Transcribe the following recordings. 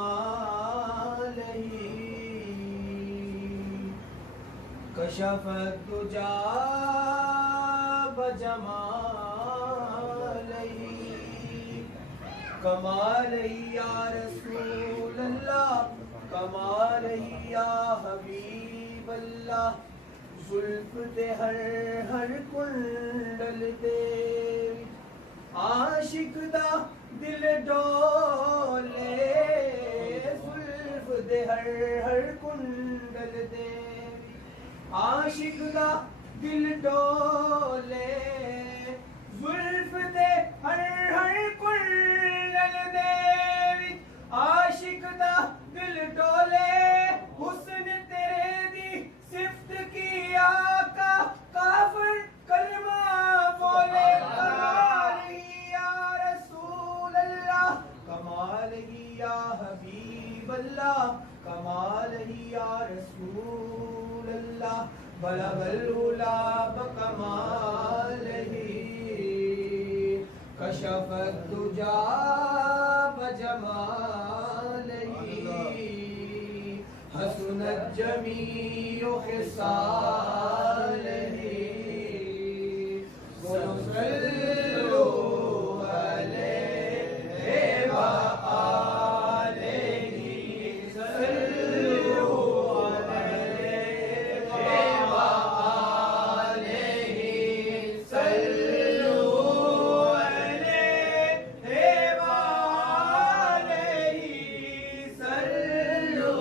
कमालही कशफत दुजा बजमालही कमालही या रसूल अल्लाह कमालही या हबीब अल्लाह जुल्फ दे हर कुंडल दे आशिक दा दिल डोले जुल्फ दे हर कुंडल दे आशिक दा दिल डोले जुल्फ दे हर कुंडल दे आशिक दा दिल डोले हुस्न तेरे दी सिफ्त की आका काफिर कलमा बोले कमालही या रसूल अल्लाह कमालही या हबीब अल्लाह कमालही या रसूल अल्लाह बलगल उला बकमालही कशफत दुजा बजमालही हसनत जमीउ खिसालही सल्लु अलैहि व आलिहि सल्लु अलैहि व आलिहि सल्लु अलैहि व आलिहि सल्लु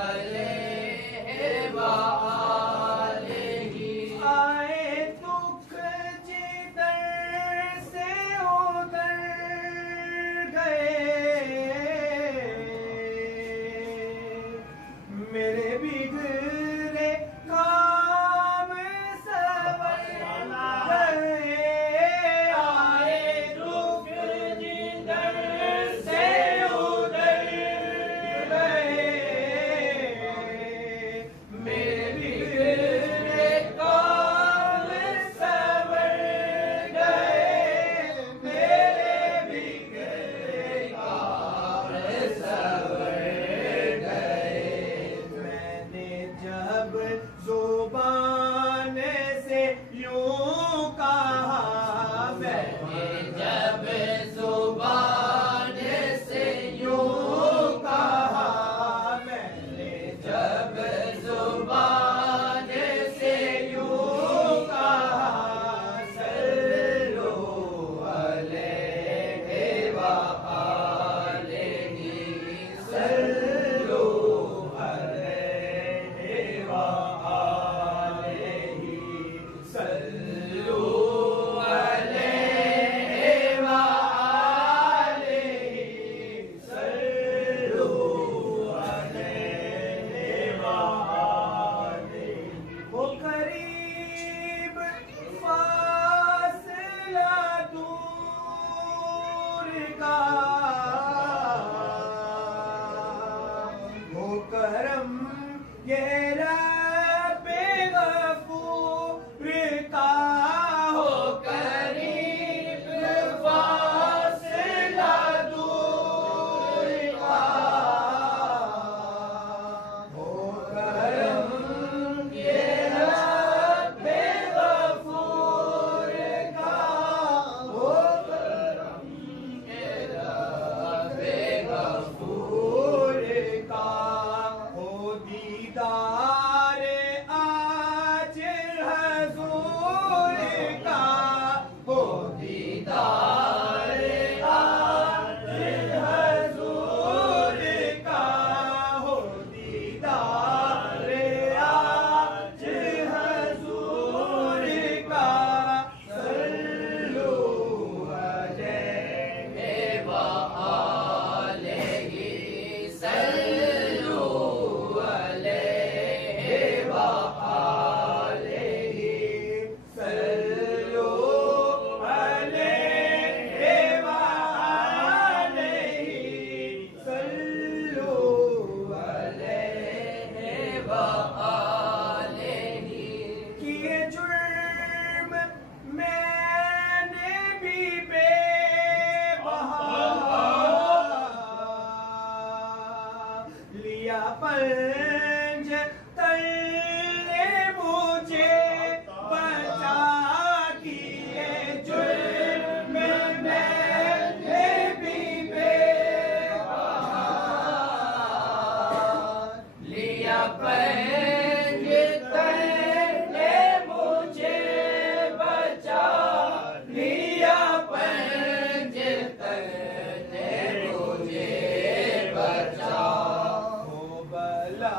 अलैहि व आलिहि आए दुख जिधर से उधर गए मेरे बिगड़े काम सवर गए आए दुख जिधर से उधर गए मेरे बिगड़े काम सवर गए मेरे बिगड़े काम सवर गए मैंने जब ज़ुबान से यूं कहा मैंने जब ज़ुबान से यूं कहा मैंने जब ज़ुबान से यूं कहा सल्लु अलैहि व आलिहि सल्लु अलैहि व आलिहि सल्लु अलैहि व आलिहि सल्लु अलैहि व आलिहि वो करीब फासला दूर का वो करम ये रब्बे गफूर का हो करीब फासला दूर का हो करम ये रब्बे गफूर का हो करम ये रब्बे गफूर का हो दीदार लिया पंज तले मुझे बचा किए जुर्म मैंने भी बेकार लिया पंज तले मुझे बचा लिया पंज तले मुझे बचा हो बला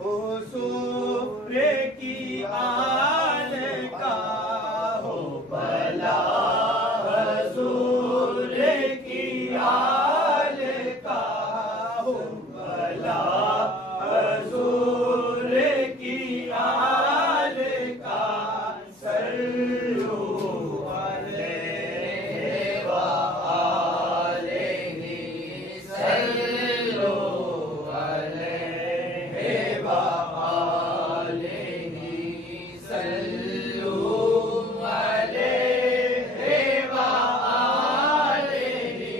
हो सूर्य की आल का हो बला सूर्य की आल का हो बला सूर्य की आल का सल्लु अलैहि व आलिहि सल्लु अलैहि व आलिहि सल्लु अलैहि व आलिहि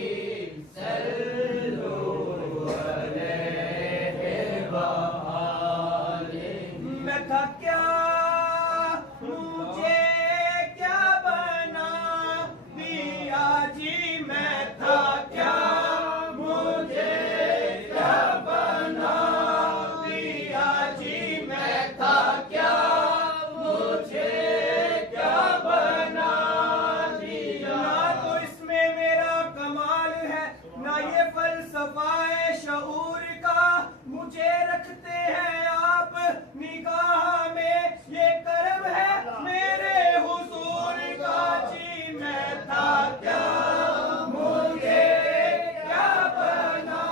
सल्लु अलैहि व आलिहि। मैं था क्या मुझे क्या बना दिया जी मैं था क्या मुझे क्या बना दिया जी मैं था क्या मुझे क्या बना दिया। ना तो इसमें मेरा कमाल है ना ये फलसफा है शऊर का मुझे रखते हैं आप निगाह में ये करम है मेरे हुजूर का जी मैं था क्या मुझे क्या बना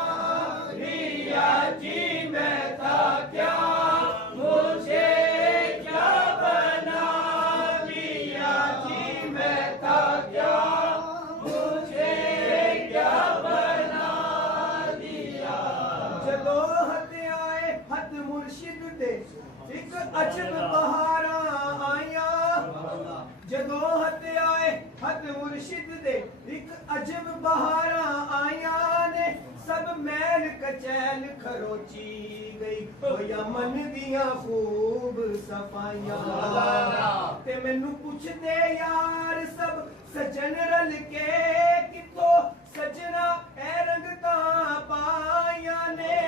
दिया जी मैं था क्या मुझे क्या बना दिया जी मैं था क्या मुझे क्या बना दिया। जदों हथ आए हथ मुर्शिद दे एक अजब बहारा आया जदों हथ आए हथ मुर्शिद दे एक अजब बहारा आया ने सब मैल कचैल खरोची गई ओ यमन दिया खूब सफाइयां ते मैनू पुछदे यार सब सजन रल के कितो सजना ए रंगता पाया ने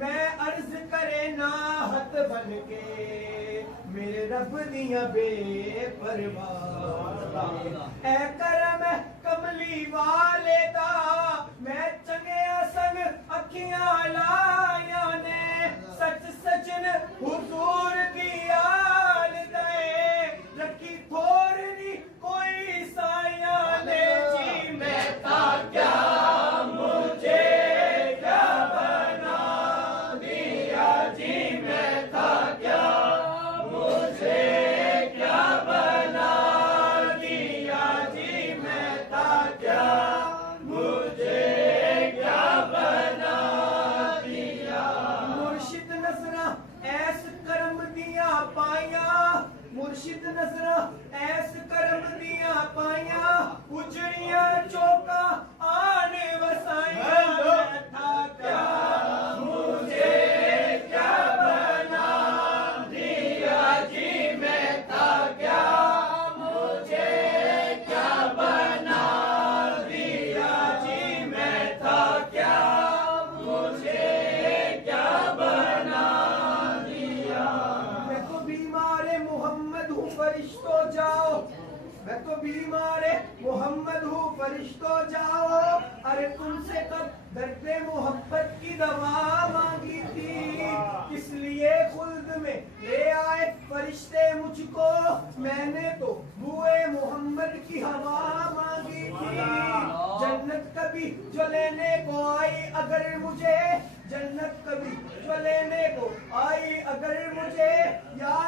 मैं अर्ज करे ना हथ बन के मेरे रब दिया बेपरवाह ए करम कमली वाले दा मैं चंगिया संग अखियां लाया ने सच सजन हुजूर दी आल दे रखी थोड़ी कोई साया ने जी मैं था क्या मुझे क्या बना दिया जी मैं था क्या मुझे क्या बना दिया जी मैं था क्या मुझे क्या बना दिया। मुर्शिद नजरा ऐस करम दिया पाया मुर्शिद नजरा ऐस करम दिया पाया उजड़िया चौका आन वसाया मैं था क्या मुझे क्या बना दिया जी मैं था क्या मुझे क्या बना दिया जी मैं था क्या मुझे क्या बना दिया। मैं तो बीमार मोहम्मद हूँ फरिश्तों जाओ मैं तो बीमार मोहम्मद हूँ फरिश्तों जाओ अरे तुमसे कब दर्द मोहब्बत की दवा मांगी थी इसलिए खुल्द में ले आए फरिश्ते मुझको मैंने तो बुए मोहम्मद की हवा मांगी थी। जन्नत कभी जो लेने को आई अगर मुझे जन्नत कभी जो लेने को आई अगर मुझे या